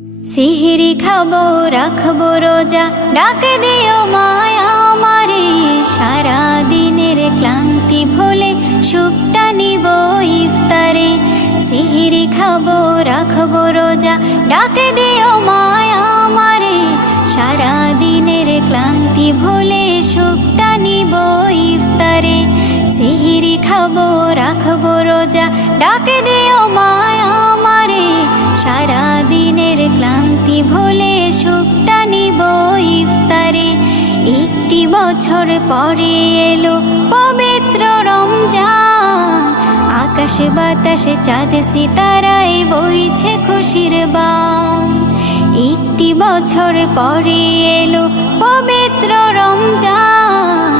সিহিরি খাবো রাখবো রোজা, ডাক দিও মায়া আমারে। সারা দিনের ক্লান্তি ভুলে সুখটা নিব ইফতারে। সিহিরি খাবো রাখবো রোজা, ডাক দিও মায়া আমারে। সারা দিনের ক্লান্তি ভুলে সুখটা নিব ইফতারে। সিহিরি খাবো রাখবো রোজা, ডাক দিও মায়া আমারে। সারা দিনের ক্লান্তি ভুলে সুখটা নিব ইফতারে। একটি বছর পরে এলো পবিত্র রমজান, আকাশে বাতাসে চাঁদ সিতারায় বইছে খুশির বান। একটি বছর পরে এলো পবিত্র রমজান,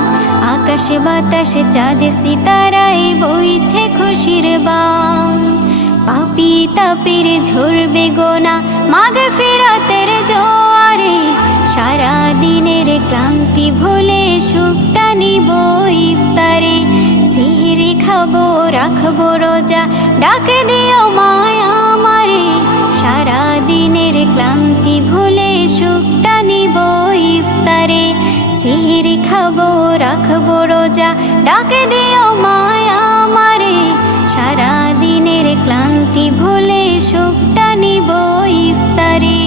আকাশে বাতাসে চাঁদ সিতারায় বইছে খুশির বান। পাপী তাপের ঝরবে গোনা মাগফিরাতের জোয়ারে। সারা দিনের ক্লান্তি ভুলে সুখটা নিব ইফতারে। সিহিরি খাবো রাখবো রোজা, ডাক দিও মায়া আমারে। সারা দিনের ক্লান্তি ভুলে সুখটা নিব ইফতারে। সিহিরি খাবো রাখবো রোজা, ডাক দিও মায়া আমারে। সারা দিনের ক্লান্তি ভুলে সুখটা নিব ইফতারে।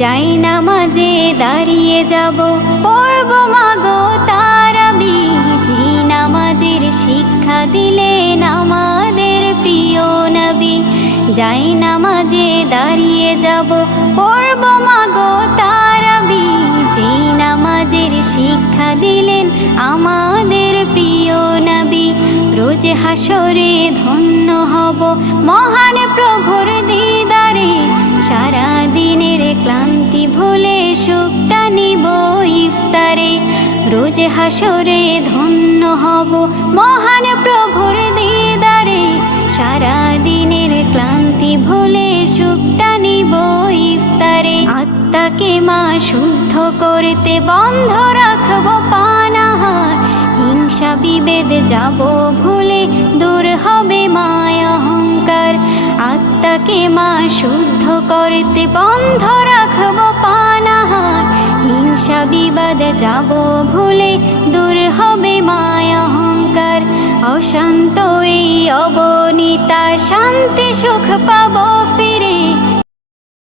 যাই নামাজে দাঁড়িয়ে যাব, পড়ব মাগো তারাবি। যে নামাজের শিক্ষা দিলেন আমাদের প্রিয় নবী। যাই নামাজে দাঁড়িয়ে যাব, পড়ব মাগো তারাবি। যে নামাজের শিক্ষা দিলেন আমাদের প্রিয় নবী। রোজ হাসরে ধন্য হব মহান প্রভুর দিদারে। সারা দিনের ক্লান্তি ভুলে সুখটা নিব ইফতারে। রোজ হাসরে ধন্য হব মহান প্রভুর দিদারে। সারা দিনের ক্লান্তি ভুলে সুখটা নিব ইফতারে। আত্মাকে মা শুদ্ধ করতে বন্ধ রাখবো পানাহার। হিংসা বিভেদ যাব ভুলে দূর হবে মায়া অহংকার। আত্মাকে মা শুদ্ধ করতে বন্ধ রাখবো পানাহার। হিংসা বিবাদ যাব ভুলে দূর হবে মায়া অহংকার। অশান্ত এই অবনীতা শান্তি সুখ পাবো ফিরে।